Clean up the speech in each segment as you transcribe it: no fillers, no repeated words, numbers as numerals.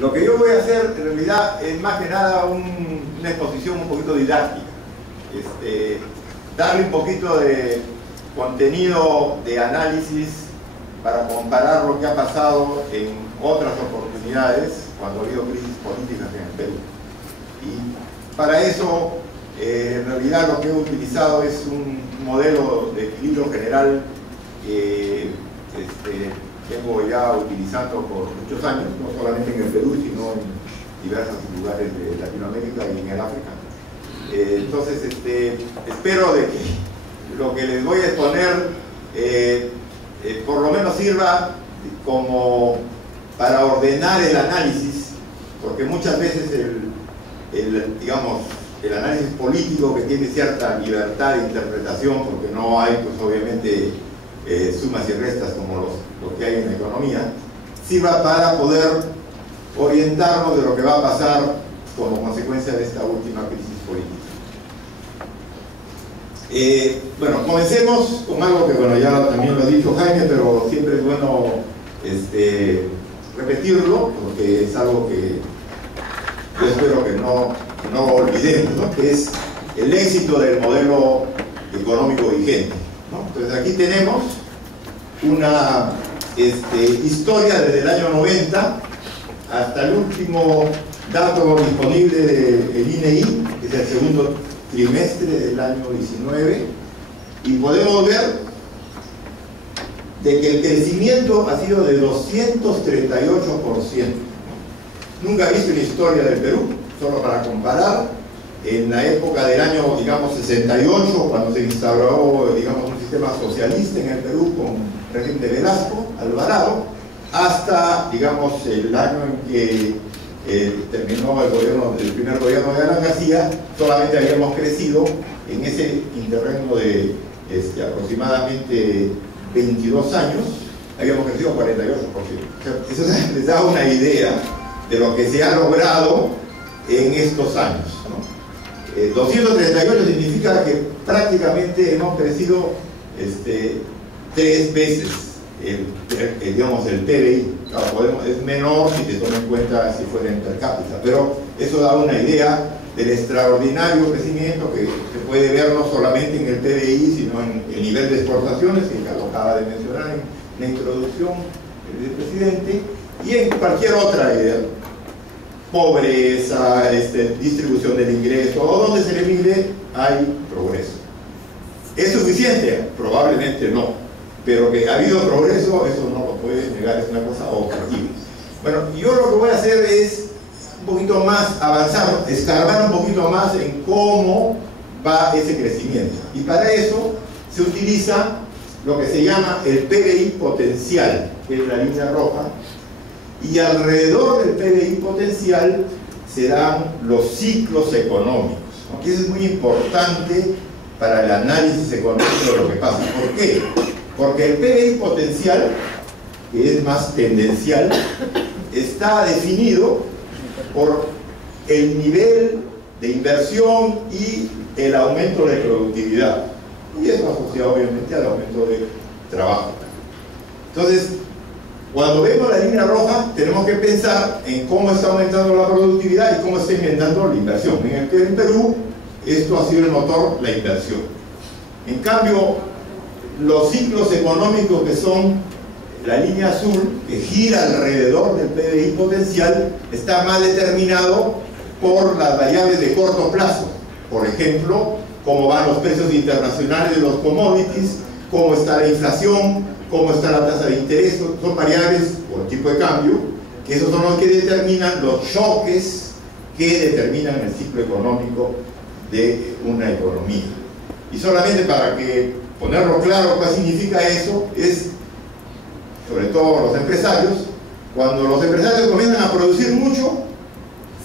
Lo que yo voy a hacer en realidad es más que nada una exposición un poquito didáctica. Darle un poquito de contenido de análisis para comparar lo que ha pasado en otras oportunidades cuando ha habido crisis políticas en el Perú. Y para eso, en realidad lo que he utilizado es un modelo de equilibrio general que vengo ya utilizando por muchos años, no solamente en el Perú, sino en diversos lugares de Latinoamérica y en el África. Entonces, espero de que lo que les voy a exponer por lo menos sirva como para ordenar el análisis, porque muchas veces digamos, el análisis político, que tiene cierta libertad de interpretación, porque no hay, pues obviamente, sumas y restas como lo que hay en la economía, sirva para poder orientarnos de lo que va a pasar como consecuencia de esta última crisis política. Bueno, comencemos con algo que, bueno, ya también lo ha dicho Jaime, pero siempre es bueno repetirlo, porque es algo que yo espero que no olvidemos, ¿no? Que es el éxito del modelo económico vigente, ¿no? Entonces aquí tenemos una historia desde el año 90 hasta el último dato disponible del INEI, que es el segundo trimestre del año 19, y podemos ver de que el crecimiento ha sido de 238%. Nunca he visto en la historia del Perú, solo para comparar, en la época del año, digamos, 68, cuando se instauró, digamos, un sistema socialista en el Perú con régimen de Velasco, Alvarado, hasta, digamos, el año en que terminó el primer gobierno de Alan García. Solamente habíamos crecido en ese interregno de aproximadamente 22 años, habíamos crecido 48%. O sea, eso les da una idea de lo que se ha logrado en estos años, ¿no? 238 significa que prácticamente hemos crecido 3 veces digamos, el PBI. Claro, es menor si se toma en cuenta si fuera en per cápita, pero eso da una idea del extraordinario crecimiento que se puede ver no solamente en el PBI, sino en el nivel de exportaciones, que ya lo acaba de mencionar en la introducción del presidente, y en cualquier otra idea, pobreza, distribución del ingreso, o donde se le mire, hay progreso. ¿Es suficiente? Probablemente no. Pero que ha habido progreso, eso no lo puede negar, es una cosa objetiva. Bueno, yo lo que voy a hacer es un poquito más avanzar, escarbar un poquito más en cómo va ese crecimiento. Y para eso se utiliza lo que se llama el PBI potencial, que es la línea roja, y alrededor del PBI potencial se dan los ciclos económicos, ¿no? Que eso es muy importante para el análisis económico de lo que pasa. ¿Por qué? Porque el PBI potencial, que es más tendencial, está definido por el nivel de inversión y el aumento de productividad. Y eso asociado obviamente al aumento de trabajo. Entonces, cuando vemos la línea roja, tenemos que pensar en cómo está aumentando la productividad y cómo está aumentando la inversión. En Perú, esto ha sido el motor, la inversión. En cambio, los ciclos económicos, que son la línea azul, que gira alrededor del PBI potencial, está más determinado por las variables de corto plazo. Por ejemplo, cómo van los precios internacionales de los commodities, cómo está la inflación, cómo está la tasa de interés. Son variables por tipo de cambio, que esos son los que determinan los choques que determinan el ciclo económico de una economía. Y solamente para que ponerlo claro qué significa eso, es, sobre todo los empresarios, cuando los empresarios comienzan a producir mucho,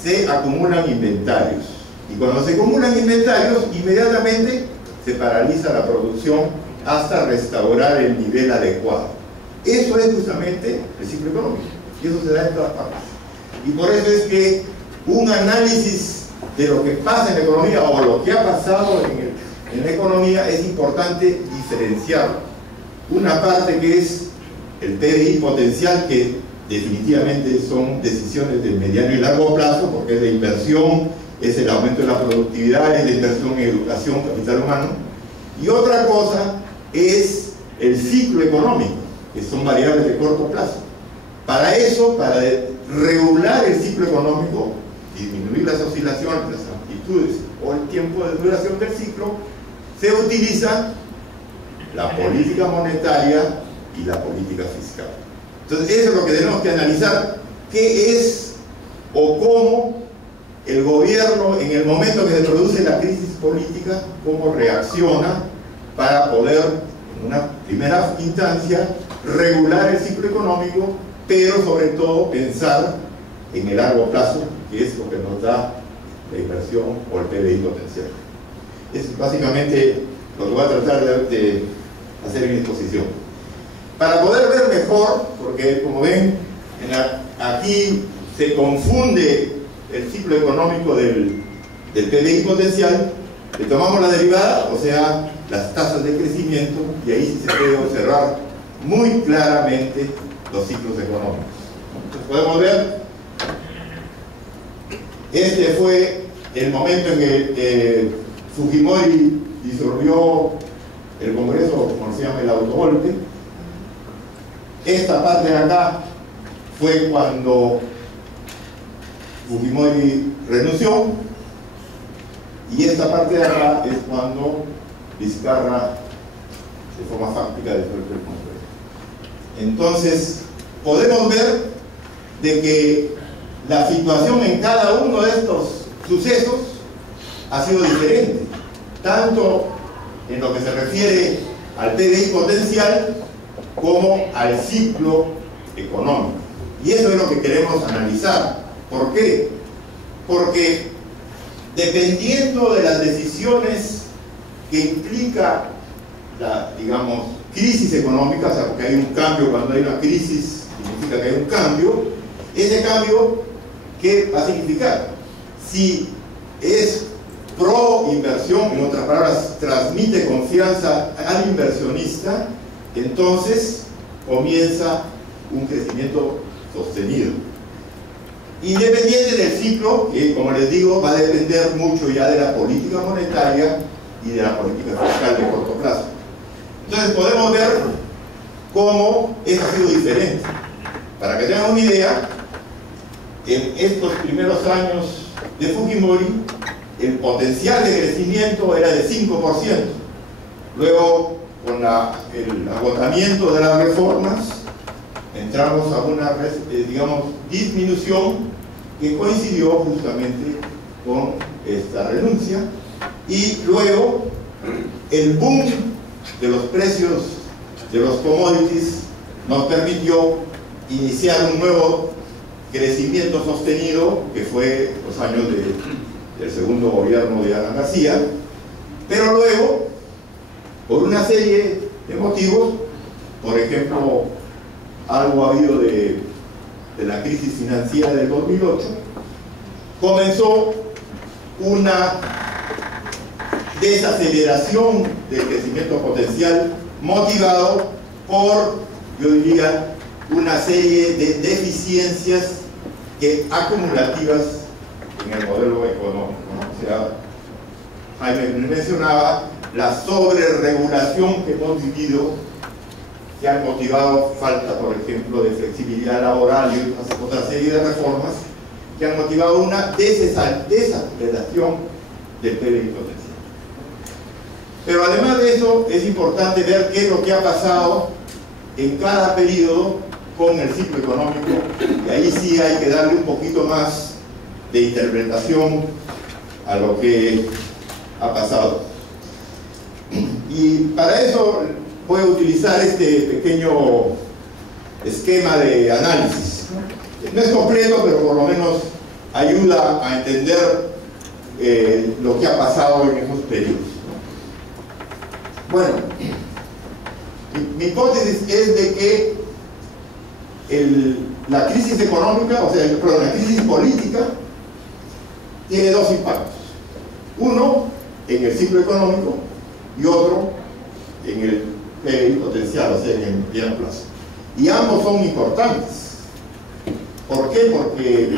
se acumulan inventarios. Y cuando se acumulan inventarios, inmediatamente se paraliza la producción hasta restaurar el nivel adecuado. Eso es justamente el ciclo económico, y eso se da en todas partes. Y por eso es que un análisis de lo que pasa en la economía, o lo que ha pasado en la economía, es importante diferenciar una parte que es el PBI potencial, que definitivamente son decisiones de mediano y largo plazo, porque es de inversión, es el aumento de la productividad, es la inversión en educación, capital humano. Y otra cosa es el ciclo económico, que son variables de corto plazo. Para eso, para regular el ciclo económico, disminuir las oscilaciones, las amplitudes o el tiempo de duración del ciclo, se utiliza la política monetaria y la política fiscal. Entonces, eso es lo que tenemos que analizar, qué es o cómo el gobierno, en el momento que se produce la crisis política, cómo reacciona para poder, en una primera instancia, regular el ciclo económico, pero sobre todo pensar en el largo plazo, que es lo que nos da la inversión o el PBI potencial. Es básicamente lo que voy a tratar de hacer en mi exposición. Para poder ver mejor, porque como ven, aquí se confunde el ciclo económico del PBI potencial, le tomamos la derivada, o sea, las tasas de crecimiento, y ahí sí se puede observar muy claramente los ciclos económicos. Entonces podemos ver, este fue el momento en que Fujimori disolvió el Congreso, como se llama, el autogolpe. Esta parte de acá fue cuando Fujimori renunció, y esta parte de acá es cuando Vizcarra de forma fáctica disuelve el Congreso. Entonces podemos ver de que la situación en cada uno de estos sucesos ha sido diferente, tanto en lo que se refiere al PBI potencial como al ciclo económico. Y eso es lo que queremos analizar. ¿Por qué? Porque dependiendo de las decisiones que implica la, digamos, crisis económica, o sea, porque hay un cambio, cuando hay una crisis significa que hay un cambio, ese cambio, ¿qué va a significar? Si es pro inversión, en otras palabras, transmite confianza al inversionista, entonces comienza un crecimiento sostenido. Independiente del ciclo, que como les digo, va a depender mucho ya de la política monetaria y de la política fiscal de corto plazo. Entonces podemos ver cómo esto ha sido diferente. Para que tengan una idea, en estos primeros años de Fujimori, el potencial de crecimiento era de 5%. Luego, con el agotamiento de las reformas, entramos a una, digamos, disminución que coincidió justamente con esta renuncia, y luego el boom de los precios de los commodities nos permitió iniciar un nuevo crecimiento sostenido, que fue los años del segundo gobierno de Alan García, pero luego, por una serie de motivos, por ejemplo, algo ha habido de la crisis financiera del 2008, comenzó una desaceleración del crecimiento potencial motivado por, yo diría, una serie de deficiencias acumulativas en el modelo económico, ¿no? O sea, Jaime mencionaba la sobreregulación que hemos vivido, que han motivado falta, por ejemplo, de flexibilidad laboral y otra serie de reformas que han motivado una desaceleración del PBI potencial. Pero además de eso, es importante ver qué es lo que ha pasado en cada periodo con el ciclo económico, y ahí sí hay que darle un poquito más de interpretación a lo que ha pasado. Y para eso voy a utilizar este pequeño esquema de análisis. No es completo, pero por lo menos ayuda a entender lo que ha pasado en esos periodos. Bueno, mi hipótesis es de que la crisis económica, o sea, la crisis política, tiene dos impactos. Uno en el ciclo económico y otro en el PBI potencial, o sea, en el mediano plazo. Y ambos son importantes. ¿Por qué? Porque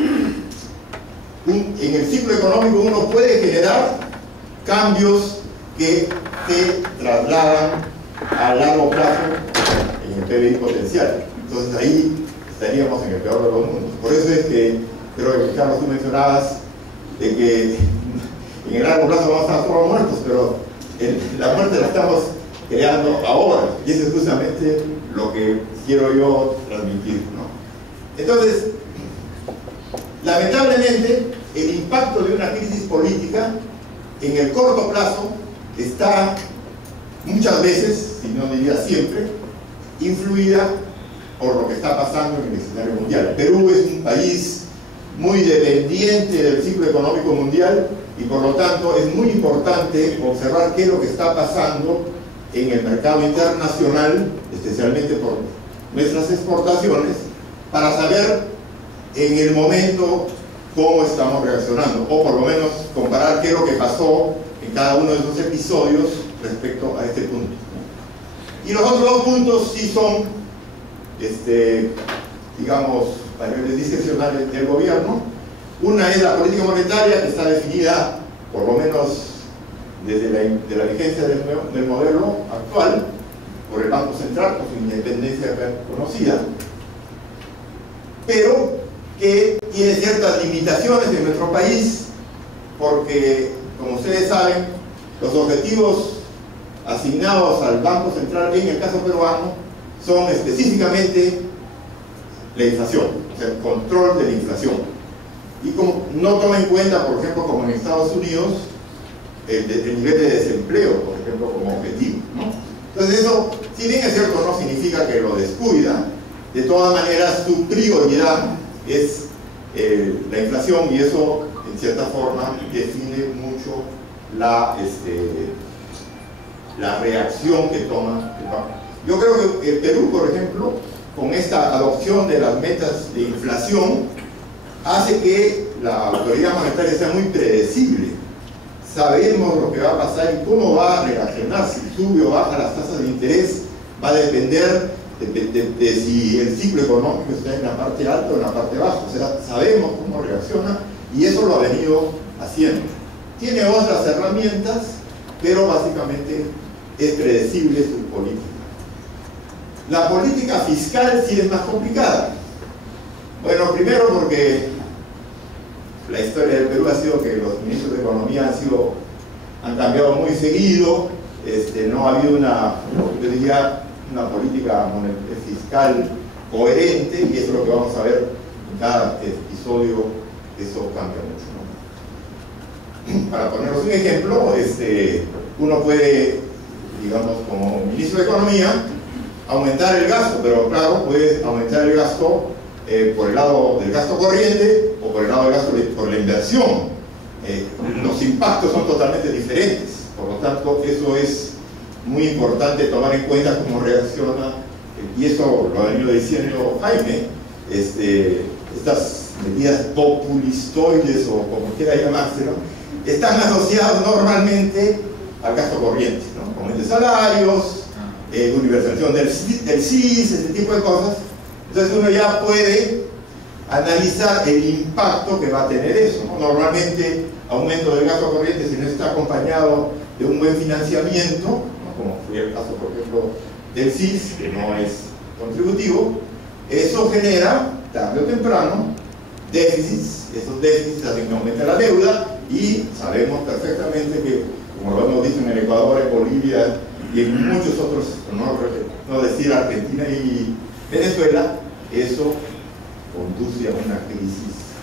en el ciclo económico uno puede generar cambios que se trasladan a largo plazo en el PBI potencial. Entonces ahí estaríamos en el peor de los mundos. Por eso es que, creo que Carlos, tú mencionabas de que en el largo plazo vamos a estar todos muertos, pero la muerte la estamos creando ahora, y eso es justamente lo que quiero yo transmitir, ¿no? Entonces, lamentablemente, el impacto de una crisis política en el corto plazo está muchas veces, si no diría siempre, influida por lo que está pasando en el escenario mundial. Perú es un país muy dependiente del ciclo económico mundial y por lo tanto es muy importante observar qué es lo que está pasando en el mercado internacional, especialmente por nuestras exportaciones, para saber en el momento cómo estamos reaccionando, o por lo menos comparar qué es lo que pasó en cada uno de esos episodios respecto a este punto. Y los otros dos puntos sí son, digamos, a niveles discrecionales del gobierno. Una es la política monetaria, que está definida, por lo menos desde la vigencia del modelo actual, por el Banco Central, por su independencia conocida, pero que tiene ciertas limitaciones en nuestro país, porque, como ustedes saben, los objetivos asignados al Banco Central en el caso peruano son específicamente la inflación, o sea, el control de la inflación. Y como no toma en cuenta, por ejemplo, como en Estados Unidos, el nivel de desempleo, por ejemplo, como objetivo, ¿no? Entonces eso, si bien es cierto, no significa que lo descuida. De todas maneras, su prioridad es la inflación, y eso, en cierta forma, define mucho la reacción que toma el banco. Yo creo que el Perú, por ejemplo, con esta adopción de las metas de inflación, hace que la autoridad monetaria sea muy predecible. Sabemos lo que va a pasar y cómo va a reaccionar. Si sube o baja las tasas de interés, va a depender de si el ciclo económico está en la parte alta o en la parte baja. O sea, sabemos cómo reacciona y eso lo ha venido haciendo. Tiene otras herramientas, pero básicamente es predecible su política. La política fiscal sí es más complicada. Bueno, primero porque la historia del Perú ha sido que los ministros de Economía han cambiado muy seguido. No ha habido yo diría, una política fiscal coherente, y eso es lo que vamos a ver en cada episodio. Eso cambia mucho, ¿no? Para poneros un ejemplo, uno puede, digamos, como ministro de Economía, aumentar el gasto, pero claro, puede aumentar el gasto por el lado del gasto corriente o por el lado del gasto por la inversión. Los impactos son totalmente diferentes, por lo tanto eso es muy importante tomar en cuenta cómo reacciona, y eso lo ha venido diciendo Jaime. Estas medidas populistoides, o como quiera llamarse, ¿no?, están asociadas normalmente al gasto corriente, ¿no?, aumento de salarios, universalización del CIS, ese tipo de cosas. Entonces uno ya puede analizar el impacto que va a tener eso, ¿no? Normalmente, aumento del gasto corriente, si no está acompañado de un buen financiamiento, ¿no?, como fue el caso, por ejemplo, del CIS, que no es contributivo, eso genera, tarde o temprano, déficits. Esos déficits hacen que aumente la deuda, y sabemos perfectamente que, como lo hemos visto en el Ecuador, en Bolivia y en muchos otros, no decir Argentina y Venezuela, eso conduce a una crisis